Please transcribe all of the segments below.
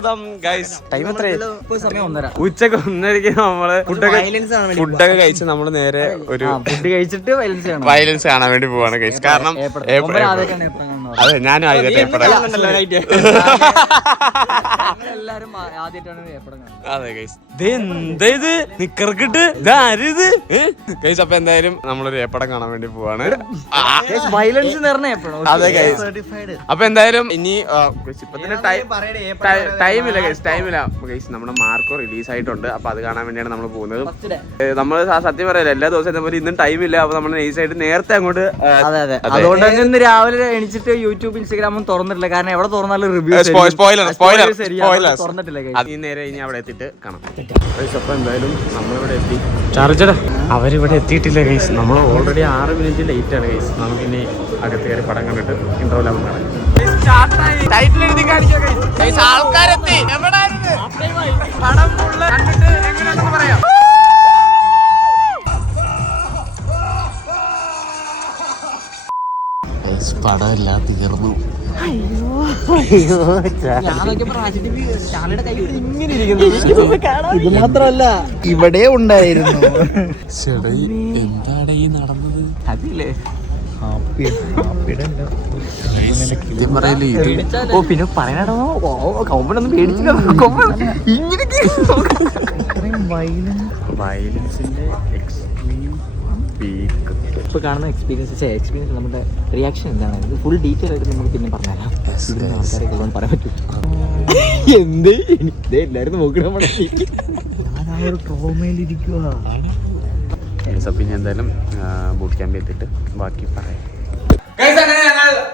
സ്വാഗതം guys. Time എത്രയായി? ഉച്ചക്ക് 1:30 നമ്മള് ഫുഡൊക്കെ കഴിച്ച് നമ്മള് നേരെ ഒരു ഫുഡ് കഴിച്ചിട്ട് വയലൻസ് കാണാൻ വേണ്ടി പോവാണ് ഗൈസ്. കാരണം അതെ ഞാനും ആദ്യമായിട്ട് അതെ ഗൈസ്. ഇത് നിക്കർക്കിട്ട് ഇതാരിത് ഗൈസ്. അപ്പൊ എന്തായാലും നമ്മളൊരു ഏപ്പടം കാണാൻ വേണ്ടി പോവാണ്. അതെ ഗൈസ്. അപ്പൊ എന്തായാലും ഇനി ഇപ്പൊ തന്നെ ടൈമില്ല ഗൈസ്, ടൈമില്ല ഗൈസ്. നമ്മുടെ മാർക്കോ റിലീസ് ആയിട്ടുണ്ട്. അപ്പൊ അത് കാണാൻ വേണ്ടിയാണ് നമ്മൾ പോകുന്നത്. നമ്മൾ സത്യം പറയല്ലോ എല്ലാ ദിവസവും പോലെ ഇന്നും ടൈമില്ല. അപ്പൊ നമ്മൾ നൈസായിട്ട് നേരത്തെ അങ്ങോട്ട് അതുകൊണ്ട് തന്നെ ഇന്ന് രാവിലെ എണീച്ചിട്ട് യൂട്യൂബ് ഇൻസ്റ്റാഗ്രാമും തുറന്നിട്ടില്ല. കാരണം എവിടെ തുറന്നാലും റിവ്യൂ തുറന്നിട്ടില്ല. നേരെ ഇനി അവിടെ എത്തിയിട്ട് കാണാം. അപ്പൊ എന്തായാലും നമ്മളിവിടെ എത്തി. ചാർജർ അവരിവിടെ എത്തിയിട്ടില്ല ഗൈസ്. നമ്മൾ ഓൾറെഡി 6 മിനിറ്റ് ലേറ്റ് ആണ് ഗൈസ്. നമുക്കിനി അകത്ത് കയറി പടം കണ്ടിട്ട് ഇന്റർവ്യൂ ആകും കാണാം. ആൾക്കാരെത്തി പടം ഫുള്ള് കണ്ടിട്ട് എങ്ങനെയാണെന്ന് പറയാം. പടമെല്ലാം തീർന്നു. ഇത് മാത്രമല്ല ഇവിടെ ഉണ്ടായിരുന്നു. എന്താണ് ഈ നടന്നത്? അതില്ലേ പിന്നെ പറയണോ കൊമ്പനൊന്നും പേടിച്ചില്ല. വയലൻസിന്റെ ഇപ്പൊ കാണുന്ന എക്സ്പീരിയൻസ് നമ്മുടെ റിയാക്ഷൻ എന്താണ്? ഇത് ഫുൾ ഡീറ്റെയിൽ ആയിട്ട് നമ്മൾ പിന്നെ പറഞ്ഞുതരാം. ആൾക്കാരൊക്കെ പറയാൻ പറ്റും. എന്ത് എല്ലാരും നോക്കണം. ഞാനൊരു ട്രോമയിലിരിക്കുക. പിന്നെ എന്തായാലും ബൂട്ട് ക്യാമ്പിൽ എത്തിയിട്ട് ബാക്കി പറയാം.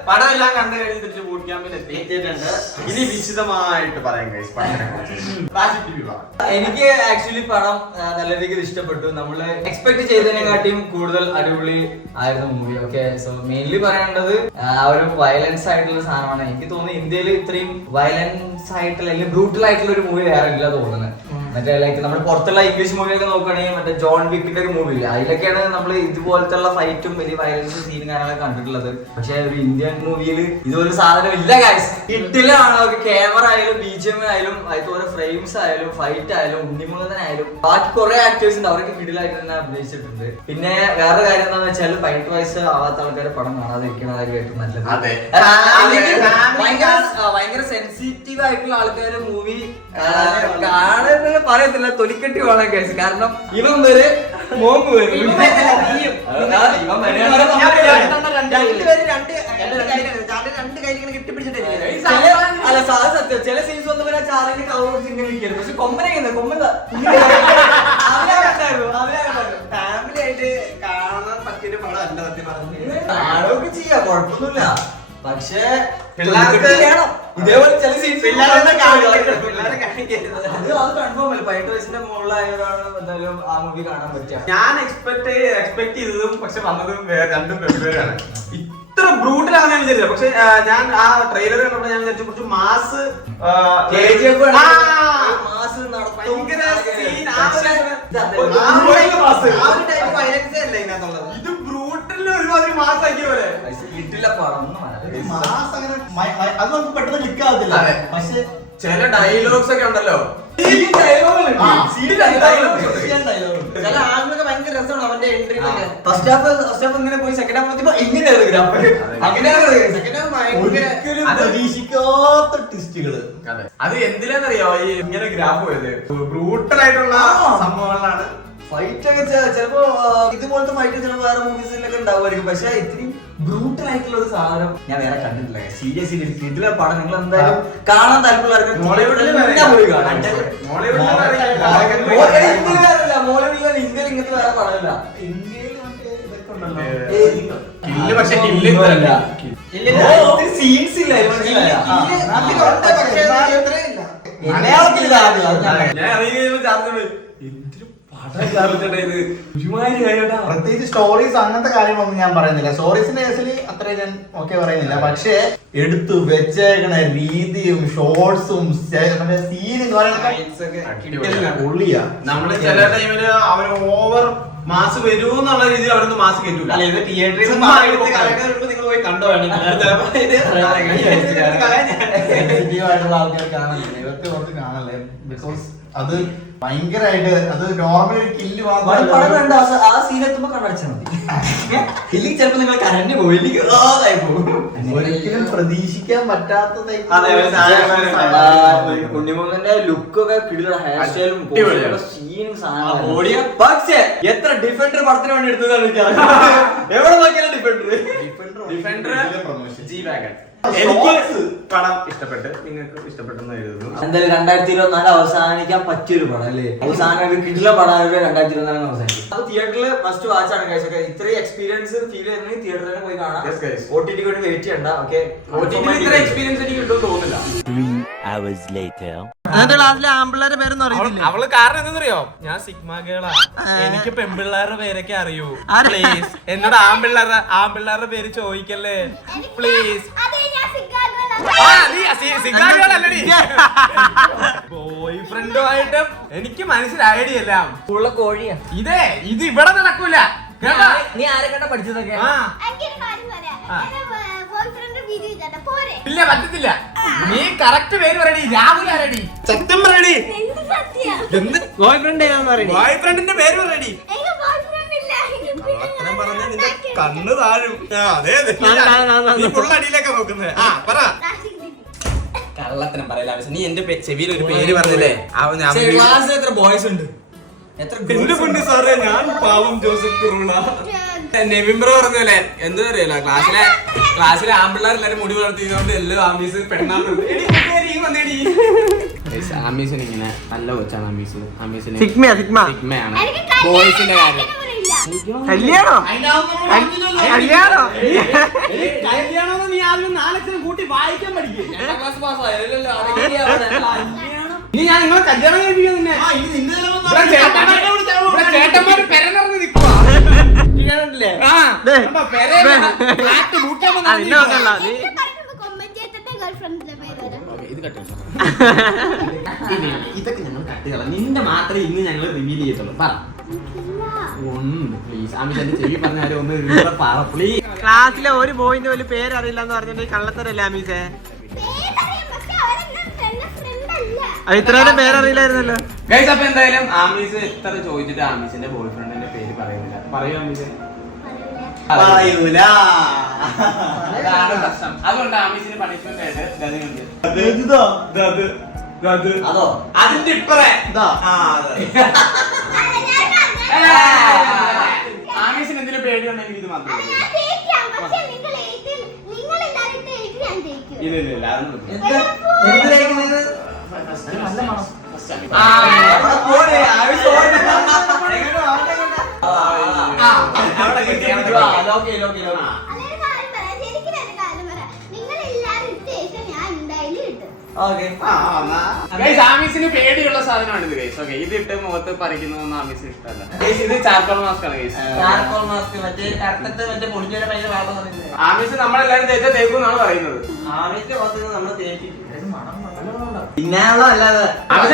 പടമെല്ലാം കണ്ടു കഴിഞ്ഞിട്ട് ബൂട്ട് ക്യാമ്പിൽ എത്തിയിട്ടുണ്ട്. ഇനി വിശദമായിട്ട് പറയാം. എനിക്ക് ആക്ച്വലി പടം നല്ല രീതിയിൽ ഇഷ്ടപ്പെട്ടു. നമ്മള് എക്സ്പെക്ട് ചെയ്തതിനെക്കാട്ടിയും കൂടുതൽ അടിപൊളി ആയിരുന്നു മൂവി. ഓക്കെ, സോ മെയിൻലി പറയേണ്ടത് ആ ഒരു വയലൻസ് ആയിട്ടുള്ള സാധനമാണ്. എനിക്ക് തോന്നുന്നു ഇന്ത്യയിൽ ഇത്രയും വയലൻസ് ആയിട്ടുള്ള അല്ലെങ്കിൽ ബ്രൂട്ടൽ ആയിട്ടുള്ള ഒരു മൂവി വേറെ ഇല്ല തോന്നുന്നത്. മറ്റേ ലൈക്ക് നമ്മൾ പുറത്തുള്ള ഇംഗ്ലീഷ് മൂവിയൊക്കെ നോക്കുകയാണെങ്കിൽ മറ്റേ ജോൺ വിക്കിന്റെ ഒരു മൂവി ഇല്ല, അതിലൊക്കെയാണ് നമ്മൾ ഇതുപോലത്തെ ഫൈറ്റും വലിയ വയലൻസ് സീനും കാര്യങ്ങളൊക്കെ കണ്ടിട്ടുള്ളത്. പക്ഷെ ഒരു ഇന്ത്യൻ മൂവിയിൽ ഇതുപോലെ സാധനം ഇല്ല ഗൈസ്. കിട്ടിലാണ് ക്യാമറ ആയാലും BGM ആയാലും അതുപോലെ ഫ്രെയിംസ് ആയാലും ഫൈറ്റ് ആയാലും ഉണ്ണിമുഖനായാലും ബാക്കി കുറെ ആക്ടേഴ്സ് ഉണ്ട്, അവരൊക്കെ കിടിലായിട്ട് തന്നെ അഭിനയിച്ചിട്ടുണ്ട്. പിന്നെ വേറെ കാര്യം എന്താണെന്ന് വെച്ചാൽ ഫൈറ്റ് വൈസ് ആവാത്ത ആൾക്കാരെ പടം കാണാതിരിക്കുന്നതായിരിക്കും ഏറ്റവും നല്ലത്. ഭയങ്കര സെൻസിറ്റീവ് ആയിട്ടുള്ള ആൾക്കാര് മൂവി കാണുന്നത് പറയത്തില്ല, തൊലിക്കെട്ടി വേണം കേസ്. കാരണം ഇവൻ വരെ മോമ്പ് വരും. അല്ല സാധനം സത്യം. ചില സീൻസ് വന്നവർ ആ ചാറിന്റെ കവർ ഇങ്ങനെ വിൽക്കരുത്. പക്ഷെ കൊമ്പനെ കൊമ്പൻ ഫാമിലി ആയിട്ട് കാണാൻ പറ്റിയ പടം അല്ല സത്യം പറഞ്ഞു. ആളൊക്കെ ചെയ്യാം, കുഴപ്പമൊന്നുമില്ല. പക്ഷേ ഇതേപോലെ ചില സീൻസ് കൺഫേം അല്ല. 18 വയസ്സിന്റെ മുകളിലായവരാണ് എന്തായാലും ആ മൂവി കാണാൻ പറ്റുക. ഞാൻ എക്സ്പെക്ട് ചെയ്തതും പക്ഷെ വന്നതും രണ്ടും വെവ്വേറാണ്. ഇത്ര ബ്രൂട്ടലാണ് ഞാൻ വിചാരിച്ചത്. പക്ഷെ ഞാൻ ആ ട്രെയിലർ കണ്ടപ്പോൾ ഞാൻ വിചാരിച്ചു കുറച്ച് മാസ് ഇത് ബ്രൂട്ടലിന് ഒരുമാതിരി മാസാക്കിയ പോലെ വീട്ടിലെ പടം അത് നമുക്ക് പെട്ടെന്ന് ക്ലിക്ക് ആവത്തില്ല. പക്ഷെ ചില ഡയലോഗ്സ് ഒക്കെ ഉണ്ടല്ലോ, ചില ആളുകളൊക്കെ ഭയങ്കര രസമാണ്. അവന്റെ എൻട്രി ഫസ്റ്റ് ഹാഫ് ഇങ്ങനെ പോയി സെക്കൻഡ് ഹാഫ് ഇങ്ങനെയായിരുന്നു ഗ്രാഫ്. പ്രതീക്ഷിക്കാത്ത ട്വിസ്റ്റുകള്. അത് എന്തിനാന്നറിയോ ഈ ഇങ്ങനെ ഗ്രാഫ് പോയത്? ബ്രൂട്ടൽ ആയിട്ടുള്ള സംഭവങ്ങളാണ്. ഫൈറ്റ് ഒക്കെ ചിലപ്പോ ഇതുപോലത്തെ ഫൈറ്റ് ചിലപ്പോ വേറെ മൂവീസിലൊക്കെ ഉണ്ടാവുമായിരിക്കും. പക്ഷെ ഇത്രയും ബ്രൂട്ടൽ ആയിട്ടുള്ള ഒരു സാധനം ഞാൻ വേറെ കണ്ടിട്ടില്ല. സീരിയസ്ലി ഇതിലെ പടം നിങ്ങൾ എന്തായാലും കാണാൻ താല്പര്യമുള്ള മോളിവുഡിൽ ഇന്ത്യയിൽ ഇങ്ങനത്തെ വേറെ പടമില്ല. സീൻസ് ഇല്ല മലയാളത്തിൽ. പ്രത്യേകിച്ച് സ്റ്റോറീസ് അങ്ങനത്തെ കാര്യങ്ങളൊന്നും ഞാൻ പറയുന്നില്ല. സ്റ്റോറീസിന്റെ കേസിൽ അത്ര ഞാൻ ഓക്കെ പറയുന്നില്ല. പക്ഷേ എടുത്തു വെച്ചേക്കണ രീതിയും ഷോർട്സും മറ്റേ സീനും പൊള്ളിയാ. നമ്മള് ചില ടൈമില് അവര് ഓവർ മാസ് വരൂന്നുള്ള രീതിയിൽ അവിടുന്ന് മാസ് കയറ്റൂല. നിങ്ങൾ പോയി കണ്ടോ ആയിട്ടുള്ള ആൾക്കാർ കാണല്ലേ, ഇവർക്ക് കുറച്ച് കാണല്ലേ. ബിക്കോസ് അത് ഭയങ്കരമായിട്ട് അത് നോർമൽ ഒരു കില്ല് മാത്രം ആ സീൻ എത്തുമ്പോ കണ്ണടച്ചാൽ മതി. ഇല്ലെങ്കിൽ ചിലപ്പോ നിങ്ങൾ കരഞ്ഞു പോയി ഒരിക്കലും പ്രതീക്ഷിക്കാൻ പറ്റാത്ത ഉണ്ണിമൂന്നന്റെ ലുക്കൊക്കെ കിടിലുള്ള ഹെയർ സ്റ്റൈലും സീനും സാധനം. പക്ഷേ എത്ര ഡിഫൻഡർ പടത്തിന് വേണ്ടി എടുത്തതാണ് എവിടെ നോക്കിയാലും ഡിഫൻഡർ എനിക്ക് പടം ഇഷ്ടപ്പെട്ട്, നിങ്ങൾക്ക് ഇഷ്ടപ്പെട്ടെന്ന് എഴുതുന്നു. എന്തായാലും 2024 അവസാനിക്കാൻ പറ്റിയൊരു പടം അല്ലേ? അവസാനം കിട്ടുന്ന പടം 2024 അവസാനിക്കും. അപ്പൊ തിയേറ്ററിൽ മസ്റ്റ് വാച്ച് ആണ് guys. ഒക്കെ ഇത്രയും എക്സ്പീരിയൻസ് ഫീൽ ചെയ്യുന്നെങ്കിൽ തിയേറ്ററിൽ തന്നെ പോയി കാണാം. OTT ക്ക് വേണ്ടി വെയിറ്റ് ചെയ്യണ്ട. ഓക്കെ, ഇത്ര എക്സ്പീരിയൻസ് എനിക്ക് കിട്ടുമെന്ന് തോന്നുന്നില്ല. 3 hours later. ക്ലാസ്സിലെ ആമ്പിള്ളേരെ പേരൊന്നും അറിയില്ല. അവള് കാരണം എന്താണെന്നറിയോ? ഞാൻ സിഗ്മ ഗേളാ, എനിക്ക് പെൺപിള്ളേരുടെ പേരൊക്കെ അറിയൂ. പ്ലീസ് എന്നോട് ആമ്പിള്ളേരുടെ പേര് ചോദിക്കല്ലേ പ്ലീസ്. ബോയ് ഫ്രണ്ടുമായിട്ടും എനിക്ക് മനസ്സിലായടിയല്ല ഉള്ള കോഴിയാ ഇത് ഇവിടെ നടക്കൂല. നീ ആരെ കണ്ട പഠിച്ചതൊക്കെ? ഇല്ല, പറ്റത്തില്ല. നീ കറക്റ്റ് പേര് പറയടി. രാഹുൽ ആരടി? സത്യം പറയടി. ബോയ് ഫ്രണ്ടിന്റെ പേര് പറയടി. പറഞ്ഞ നിന്റെ കണ്ണ് താഴും. അടിയിലൊക്കെ നോക്കുന്നത്. കള്ളത്തിനും പറയല. നീ എന്റെ ചെവിയിൽ ഒരു പേര് പറഞ്ഞില്ലേ? എത്ര ബോയ്സ് ഉണ്ട്? എന്റെ സാറേ, ഞാൻ പാവം ജോസഫ് കുറുള. നവംബർ പറഞ്ഞല്ലേ എന്താ അറിയില്ല, ക്ലാസ്സിലെ ആമ്പിള്ളേരെല്ലാരും മുടി വളർത്തിയതുകൊണ്ട് എല്ലാം ആമീസ് പെണ്ണാണ്. ആമീസിന് ഇങ്ങനെ നല്ല കൊച്ചാണ്. ആമീസിന് സിഗ്മയാണ് ബോയ്സിന്റെ കാര്യം. കല്യാണം നീ ആദ്യം 4 അക്ഷരം കൂട്ടി വായിക്കാൻ പഠിക്കും. ഇനി ഞാൻ നിങ്ങളെ കല്യാണം കഴിപ്പിക്കാൻ തന്നെ. ചേട്ടന്മാര് പെരനിറങ്ങി നിൽക്കുക. ഇതൊക്കെ ഞങ്ങൾ കട്ടുകള. നിന്റെ മാത്രമേ ഇന്ന് ഞങ്ങൾ റിവീൽ ചെയ്യത്തുള്ളൂ. പറ പ്ലീസ്. ആമീസ് ചെവി പറഞ്ഞാലും ഒന്ന് പറ പ്ലീസ്. ക്ലാസ്സിലെ ഒരു ബോയിന്റെ ഒരു പേരറിയില്ല എന്ന് പറഞ്ഞിട്ടുണ്ടെങ്കിൽ കള്ളത്തരല്ലേ ആമീസേ? അത് ഇത്രയും പേരറിയില്ലായിരുന്നല്ലോ. ഗൈസ്, അപ്പൊ എന്തായാലും ആമീസ് എത്ര ചോദിച്ചിട്ട് ആമീസിന്റെ ബോയ് ഫ്രണ്ടിന്റെ പേര് പറയുന്നില്ല. പറയൂ ആമീസ്. പറയൂല. അതാണ് പ്രശ്നം. അതുകൊണ്ട് ആമീസിന് പണിഷ്മെന്റ് ആയിട്ട് അതോ അതിന്റെ ഇപ്പറേ ആമീസിന് എന്തെങ്കിലും പേടിയുണ്ടെങ്കിൽ ഇത് മാത്രമേ. ഇല്ല ആമീസിന് പേടിയുള്ള സാധനമാണ് ഇത് ഗൈസ്. ഓക്കെ, ഇതിട്ട് മുഖത്ത് പറിക്കുന്നതൊന്നും ആമീസിന് ഇഷ്ടമല്ല. ഇത് ചാർക്കോൾ മാസ്ക് ആണ് ഗൈസ്. ആമീസ് നമ്മളെല്ലാരും തേച്ച തേക്കും എന്നാണ് പറയുന്നത്. ആമീസ്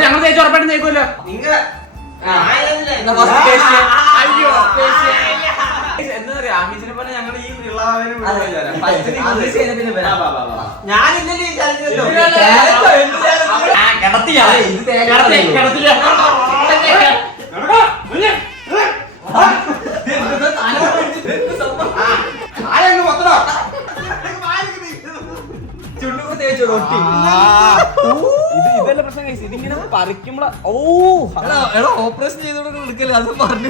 ഞങ്ങൾ തേച്ച് ഉറപ്പായിട്ടും തേക്കുമല്ലോ. എന്താ പറയാ, ആമീസിനെ പോലെ ഞങ്ങൾ ഈ ഇതല്ല പ്രശ്നം. ഇതിങ്ങനെ പറിക്കുമ്പോ ഓപ്പറേഷൻ ചെയ്തോണ്ട് എടുക്കല്ലേ, അത് പറഞ്ഞു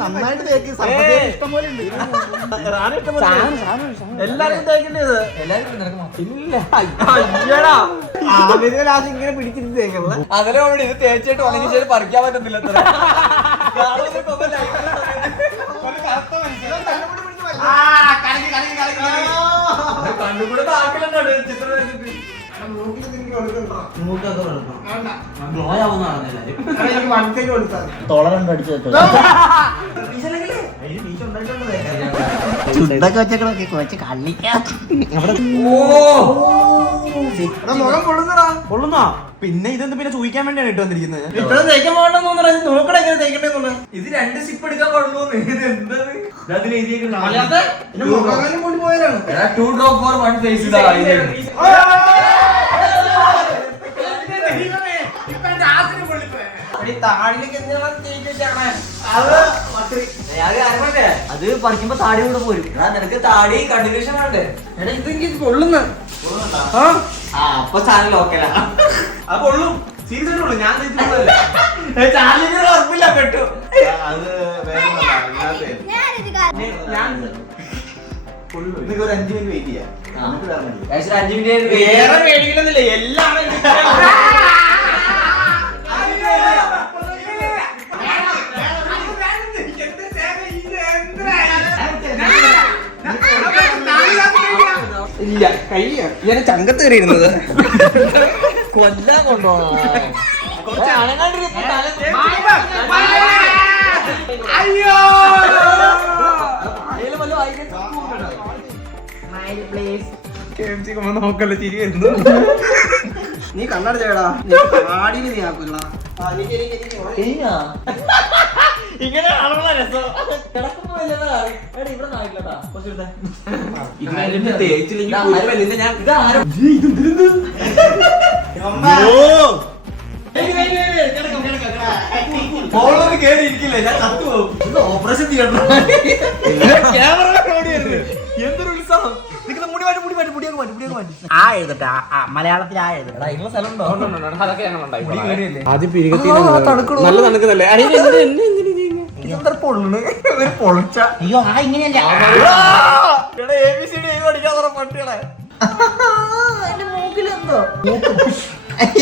നന്നായിട്ട് തേക്ക്. ഇഷ്ടം പോലെ ഉണ്ട്. എല്ലാരും തേക്കേണ്ടത് ഇങ്ങനെ പിടിച്ചിട്ട് തേക്കണ. അതിനോട് ഇത് തേച്ചിട്ട് ഉണങ്ങി ശരി പറിക്കാൻ പറ്റത്തില്ല. കണ്ണുകൂടെ താക്കലുണ്ട് ചിത്രം വെച്ചിട്ട്. കൊള്ളുന്നാ പിന്നെ ഇതെന്ത് പിന്നെ ചോദിക്കാൻ വേണ്ടിയാണ് ഇട്ട് വന്നിരിക്കുന്നത്. ഇത് 2 സിപ്പ് എടുക്കാൻ പാടുള്ളൂ. ഇത് എന്താണ്? 2 drop for 1 face ഇതാ. അത് പറിക്കുമ്പോ താടി കൂടെ പോരും. നിനക്ക് താടി കണ്ടിന്യൂഷൻ വേണ്ടേ? കൊള്ളുന്ന അപ്പൊ ചാനൽ ഓക്കെലാ. അപ്പൊ ഉള്ളും സീരിയസ് ഉള്ളു. ഞാൻ ചാനലിന് ഉറപ്പില്ല പെട്ടു. അത് വേറെ ഒരു 5 മിനിറ്റ് വെയിറ്റ് ചെയ്യാം. 5 മിനിറ്റ് വേറെ മേടിക്കണമെന്നില്ല എല്ലാം ഇല്ല കഴിയ ഞാൻ ചങ്കത്ത് കയറിയിരുന്നത് കൊല്ലാൻ കൊണ്ടുപോകണം. അയ്യോ നോക്കല്ലോ ചിരി വരുന്നു. നീ കണ്ണടച്ചേടാ ആടിന് നീ ആക്കൂലടാ. ഇങ്ങനെ ആളുള്ള രസം കിടക്കുമ്പോ ഇവിടെ നാട്ടിലട്ടാ കേറിയിരിക്കില്ല. ഞാൻ കത്തുപോകും. ഓപ്പറേഷൻ ചെയ്യണം. എന്തൊരു ഉത്സാഹം. ആ എഴുതട്ടെ മലയാളത്തിൽ ആ എഴുതട്ടെ. അതിനുള്ള സ്ഥലം ഉണ്ടോ? അതൊക്കെ ഞങ്ങൾ ആദ്യം നല്ല തണുക്കുന്നല്ലേ പൊളിച്ച അയ്യോ ആ ഇങ്ങനെയല്ല ABCD പഠിക്കാൻ പട്ടികളെ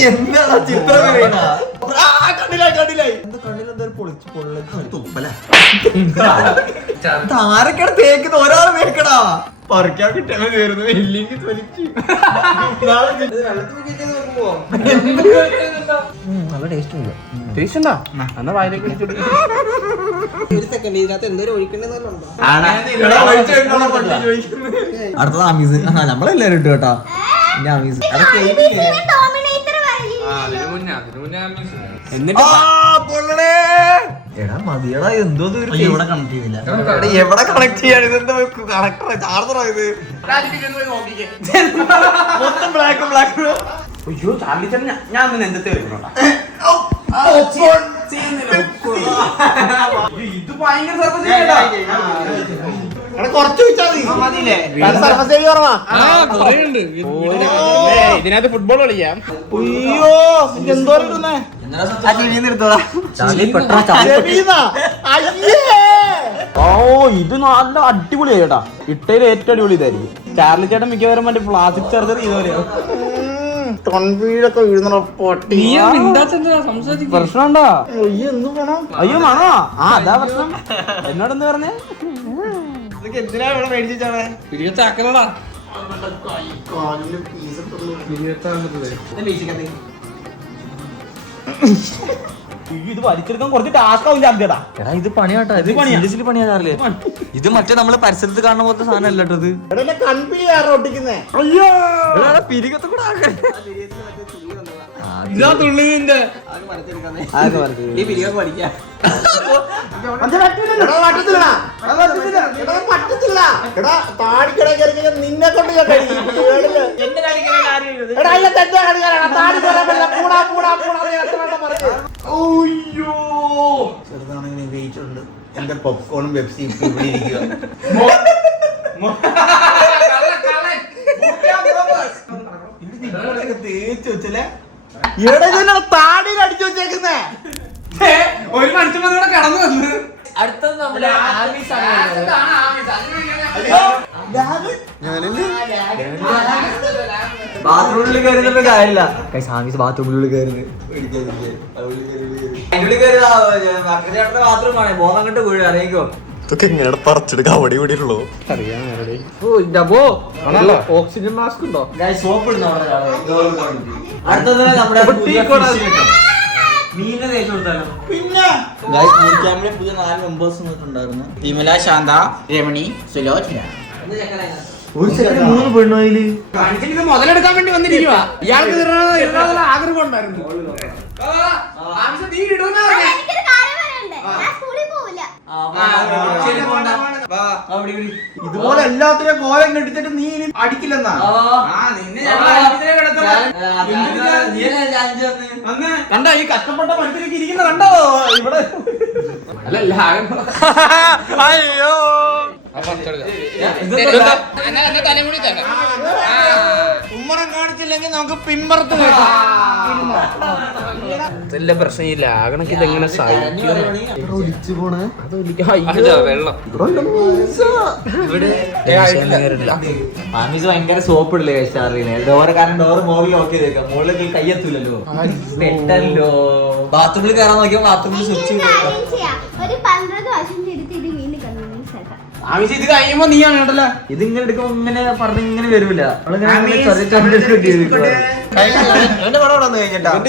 എന്താ ചിത്രം കണ്ടില്ലായി ആരൊക്കെയാണ് തേക്കുന്നത്? ഒരാൾ തേക്കടാ. പറിക്കാൻ കിട്ടാൻ കയറുന്നു. ഇല്ലെങ്കിൽ തൊലിച്ച് നല്ല ടേസ്റ്റ് ഉണ്ട്. ടേസ്റ്റ് ഉണ്ടാ എന്നാ വായിലേക്ക് ഒരു സെക്കൻഡ് ഇതിനകത്ത് എന്തോരം ഒഴിക്കണ്ടെന്നുണ്ടോ? അടുത്തത് ആമീസ്. നമ്മളെല്ലാരും ഇട്ടു കേട്ടാ. പിന്നെ ആമീസ് എന്നിട്ട് എടാ മതിയടാ. എന്തോ ഇവിടെ കണക്ട് ചെയ്തില്ല. എവിടെ കണക്ട് ചെയ്യാൻ? ഇതെന്താ കണക്ടർ ചാർജറാ ഇത്? മൊത്തം ബ്ലാക്ക് ബ്ലാക്ക്. അയ്യോ ചാർലി ചേട്ടൻ ഞാൻ ഒന്ന് നെഞ്ചത്തെ വെക്കണോട്ടാ. ഇത് ഭയങ്കര കുറച്ച് വെച്ചാൽ ഇതിനകത്ത് ഫുട്ബോൾ കളിക്കാം. അയ്യോ എന്തോ ഓ ഇത് നല്ല അടിപൊളിയായി ചേട്ടാ. ഇട്ടതിൽ ഏറ്റവും അടിപൊളി ഇതായിരിക്കും. ചാർലി ചേട്ടൻ മിക്കവാറും മറ്റേ പ്ലാസ്റ്റിക് ചാർജർ ഇതുപോലെയോ തൊൺവീഴൊക്കെ വീഴുന്ന പൊട്ടി പ്രശ്നം ഉണ്ടോ? എന്ത് വേണം? അയ്യോ ആണോ? ആ അതാ പ്രശ്നം. എന്നോടെന്ത് പറഞ്ഞേ? എന്തിനാ ഇവിടെ മേടിച്ചാണ് ഇത് വലിച്ചെടുക്കാൻ കുറച്ച് ടാസ്ക് ആവും ചാർജേട്ടാ. എടാ ഇത് പണിയാട്ടാ. ഇത് സീരിയസ്ലി പണിയാ ചാർലി. ഇത് മറ്റേ നമ്മള് പരിസരത്ത് കാണുന്ന പോലത്തെ സാധനം അല്ലട്ടോ ഇത്. കൺപിളി ആരോ ഒട്ടിക്കുന്നേ? അയ്യോ പിരികത്ത് കൂടെ നിന്നെ കൊണ്ട് ചെറുതാണെങ്കിൽ വെയിറ്റുണ്ട്. എന്റെ പോപ്കോണും പെപ്സി ഇവിടെ ഇരിക്കുക. തേച്ച് വെച്ചല്ലേ താടിയിൽ അടിച്ചു വെച്ചേക്കുന്നേ. ഒരു മനുഷ്യൻ കൂടെ കടന്നു വന്നു. അടുത്തത് നമ്മുടെ ബാത്റൂമിൽ കയറുന്ന കാര്യമില്ല. ബാത്റൂമിനുള്ളിൽ കയറുന്നത് ബാത്റൂമാണ്. ബോധം കണ്ട് വീഴുക. അറിയിക്കോ ഇതൊക്കെ എങ്ങനെയാണ് പറിച്ചെടുക്കാൻ അവിടെ ഇവിടെ ഉള്ളൂ. ഓക്സിജൻ മാസ്ക് ഉണ്ടോ? സോപ്പ് ഇടുന്ന അടുത്തത് നമ്മുടെ മീനെ തേച്ച് കൊടുത്താലോ? പിന്നെ പുതിയ 4 മെമ്പേഴ്സ് വന്നിട്ടുണ്ടായിരുന്നു. വിമല, ശാന്ത, രമണി, സുലോചന. ഒരു സെക്കൻഡ് 3 പെണ്ണു അതില് ഇത് മുതലെടുക്കാൻ വേണ്ടി വന്നിരിക്കുക. ഇയാൾക്ക് ആഗ്രഹം ഉണ്ടായിരുന്നു. ഇതുപോലെ എല്ലാത്തിനും കോലം കെട്ടിച്ചിട്ട് നീ ഇനി അടിക്കില്ലെന്നാ കണ്ടോ? ഈ കഷ്ടപ്പെട്ട മനുഷ്യർക്ക് ഇരിക്കുന്ന കണ്ടോ ഇവിടെ? അല്ലല്ല അയ്യോ ഉമ്മറം കാണിച്ചില്ലെങ്കിൽ നമുക്ക് പിമ്പറത്ത് ഇതെല്ലാം പ്രശ്നമില്ല. ആകണക്ക് ഇതെങ്ങനെ ആമീസ് ഭയങ്കര സോപ്പ് ഇടില്ലേ സ്റ്റാറിന് ഡോറ്, കാരണം ഡോറ് മുകളിൽ ലോക്ക് ചെയ്തേക്കാം. മുകളിൽ കയ്യെത്തൂലല്ലോ, പെട്ടല്ലോ. ബാത്റൂമിൽ കയറാൻ നോക്കിയാൽ ബാത്റൂമിൽ സ്വിച്ച് ഒരു 15 വർഷം ചെയ്തിട്ട് വീണ്ടും കൺവീനിയൻസ് ആക്കാം. ആവശ്യം ഇത് കഴിയുമ്പോ നീയാണ് കേട്ടല്ലോ. ഇതിങ്ങനെ എടുക്കുമ്പോ ഇങ്ങനെ പറഞ്ഞ് ഇങ്ങനെ വരൂല.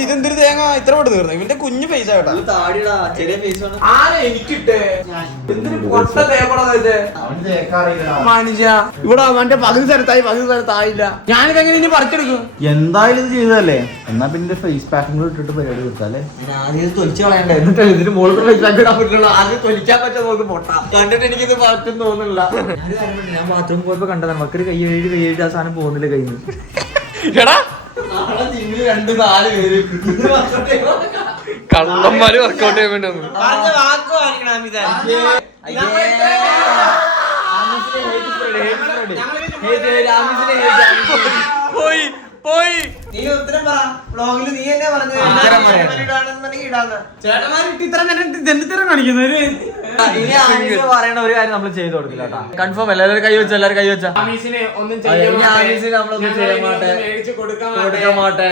ഇതെന്തൊരു തേങ്ങ ഇത്ര പെട്ട് തീർന്നു. ഇവന്റെ കുഞ്ഞു പൈസ കേട്ടോ. താടിടാ ചെറിയ പൈസ ആരെ എനിക്കിട്ട് എന്തിനു കൊട്ട തേപ്പടാ മനുഷ്യ ഇവിടെ അവന്റെ പകുതി സ്ഥലത്തായില്ല. ഞാനിതെങ്ങനെ ഇനി പറിച്ചെടുക്കും? എന്തായാലും ഇത് ചെയ്തതല്ലേ, എന്നാ പിന്നെ ഫേസ് പാക്കും കൂടെ ഇട്ടിട്ട് പരിപാടി കൊടുത്താലേ. ആദ്യം തൊലിച്ച് കളയണ്ട, എന്നിട്ട് ഇതിന് മുകളിൽ ഫേസ് പാക്ക് ഇടാൻ പറ്റുള്ളൂ. ആദ്യം തൊലിക്കാൻ പറ്റാൻ നോക്ക് പൊട്ട. കണ്ടിട്ട് എനിക്കിത് പറ്റും തോന്നുന്നില്ല. ഞാൻ ബാത്റൂമിൽ പോയപ്പോ കണ്ടതാണ് മക്കള് കൈ ആ സാധനം പോകുന്നില്ല കയ്യിൽ നിന്ന്. നാളെ ജിമ്മിൽ 2-4 പേര് കള്ളന്മാര് വർക്കൗട്ട് ചെയ്യാൻ വേണ്ടി വന്നു. പോയി പോയി നീ ഉത്തരം പറ. വ്ളോഗില് നീ എന്നെ പറഞ്ഞത് ചേട്ടന്മാരിട്ട് ഇത്ര എന്തിത്തരം കാണിക്കുന്നവര്. ഇനി ആമീസ് പറയണ ഒരു കാര്യം നമ്മൾ ചെയ്ത് കൊടുക്കില്ല കേട്ടാ. കൺഫേം എല്ലാവരും കൈ വെച്ച എല്ലാവരും കൈ വെച്ച ഒന്നും നമ്മളൊന്നും ചെയ്യാൻ മാട്ടെ, കൊടുക്കാൻ മാട്ടെ.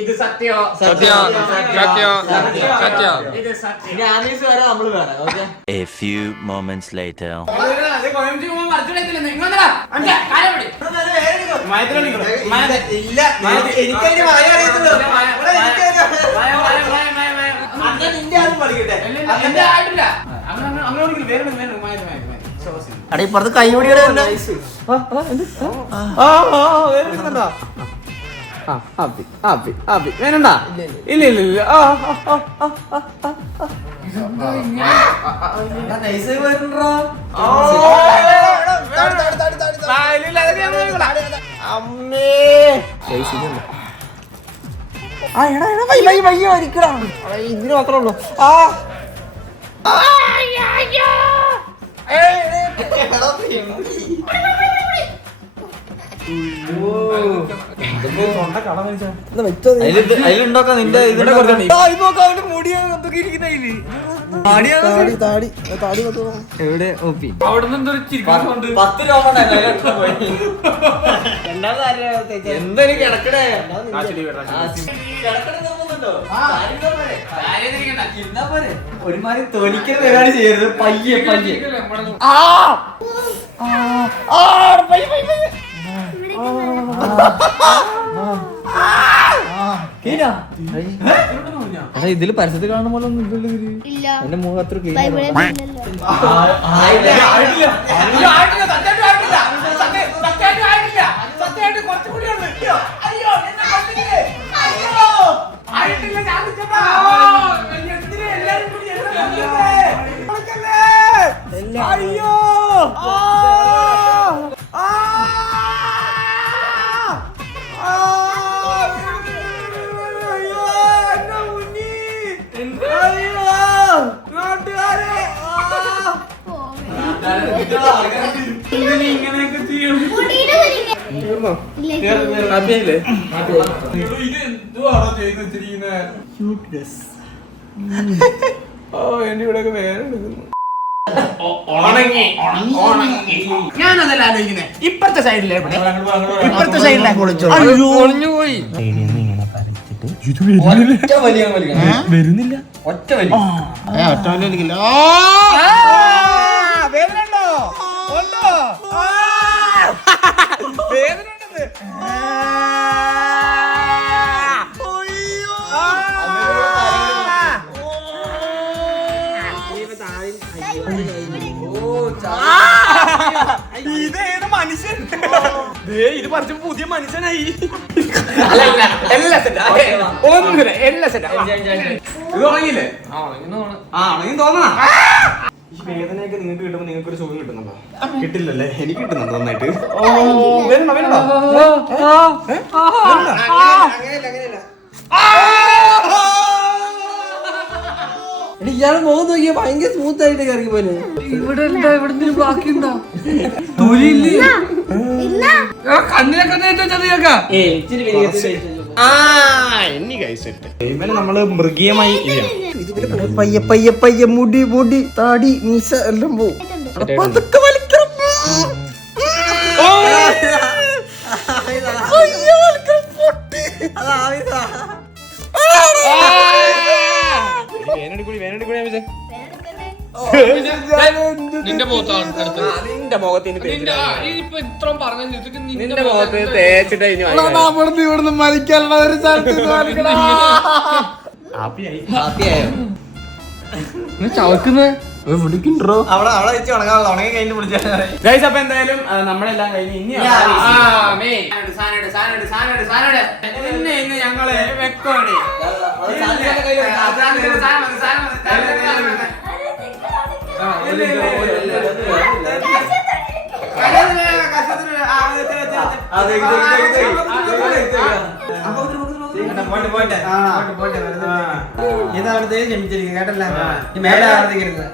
ഇത് സത്യോ ഇനി ആമീസ് വരെ നമ്മള് വേണം. Okay, A few moments later. എനിക്കതിന് പറയാൻ അറിയത്തുള്ളൂ. അടേ ഇപ്പുറത്ത് കൈപിടിയുടെ വേണ്ട. ഇല്ല ഇല്ല ഇല്ല. ഇതിന് മാത്രമേ ഉള്ളൂ. അതിലുണ്ടോക്കാം നിന്റെ ഇതിന്റെ എവിടെ ഒപ്പി 10 രൂപ എന്തൊരു കിടക്കടേ ഒരുമാതിരി തൊലിക്കൽ പരിപാടി ചെയ്യരുത്. പയ്യെ പയ്യെ ഇതില് പരസ്യത്തിൽ കാണുന്ന പോലെ ഒന്നും ഇല്ല. എന്റെ മുഖം അത്ര ബൈബിളിൽ അയ്യോ ഇങ്ങനെയൊക്കെ ചെയ്യും. എന്റെ ഇവിടെ വേറെ എടുക്കുന്നു. ഞാനതല്ല ആലോചിക്കുന്നേ. ഇപ്പുറത്തെ സൈഡിലെ ഒളിഞ്ഞുപോയി. ഒറ്റ വലിയ വരുന്നില്ല. ഒറ്റ വലിയ ഒറ്റ വലിയ ഇത് പറിച്ചപ്പോ പുതിയ മനുഷ്യനായി. അല്ല എല്ലാ സെറ്റാ ഒന്നുമില്ല എല്ലാ സെറ്റാ. ഇത് ഉണങ്ങിയില്ലേ? ഉണങ്ങി തോന്നണ. ഈ വേദനയൊക്കെ നിങ്ങൾക്ക് കിട്ടുമ്പോ നിങ്ങൾക്ക് ഒരു സുഖം കിട്ടുന്നുണ്ടോ? കിട്ടില്ലല്ലേ? എനിക്ക് കിട്ടുന്നുണ്ട് നന്നായിട്ട്. ഇയാള് മുഖം നോക്കിയാ ഭയങ്കര സ്മൂത്ത് ആയിട്ട് കയറി പോലെ. ഇവിടെ എന്താ ഇവിടെ ബാക്കിയുണ്ടോ? തൊലിയില്ലേ കണ്ണിലൊക്കെ നമ്മള് മൃഗീയമായി പയ്യ പയ്യ പയ്യ മുടി മുടി താടി മീശ എല്ലാം പോവും. അതൊക്കെ വലിക്കണം. നിന്റെ മുഖത്താണ് നിന്റെ മുഖത്തിന് ഇത്രയും പറഞ്ഞു നിന്റെ മുഖത്ത് തേച്ചിട്ട് ഇവിടുന്ന് മരിക്കാനുള്ള ഒരു സ്ഥലത്ത് ചവക്കുന്നേ വിളിക്കണ്ടോ? അവിടെ വെച്ച് ഉണങ്ങാനുള്ള ഉണങ്ങി കഴിഞ്ഞ് വിളിച്ചാൽ ഗൈസ്. അപ്പൊ എന്തായാലും നമ്മളെല്ലാം കഴിഞ്ഞ് ഇനി ഇന്ന് ഞങ്ങള് വെക്കോടെ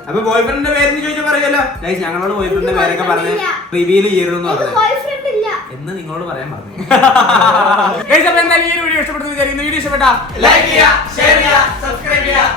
അപ്പൊ ബോയ്ഫ്രണ്ടിന്റെ പേര് ചോദിച്ചു പറയല്ലോ. ഗൈസ് ഞങ്ങളോട് ബോയ്ഫ്രണ്ടിന്റെ പേരൊക്കെ പറഞ്ഞ് റിവീൽ ചെയ്യരുതെന്ന് പറഞ്ഞു എന്ന് നിങ്ങളോട് പറയാൻ പറഞ്ഞു. ഗൈസ് അപ്പൊ എന്തായാലും ഈ വീഡിയോ ഇഷ്ടപ്പെട്ടു വിചാരിക്കുന്നു. വീഡിയോ ഇഷ്ടപ്പെട്ടാ ലൈക്ക് ചെയ്യുക, ഷെയർ ചെയ്യുക, സബ്സ്ക്രൈബ് ചെയ്യുക.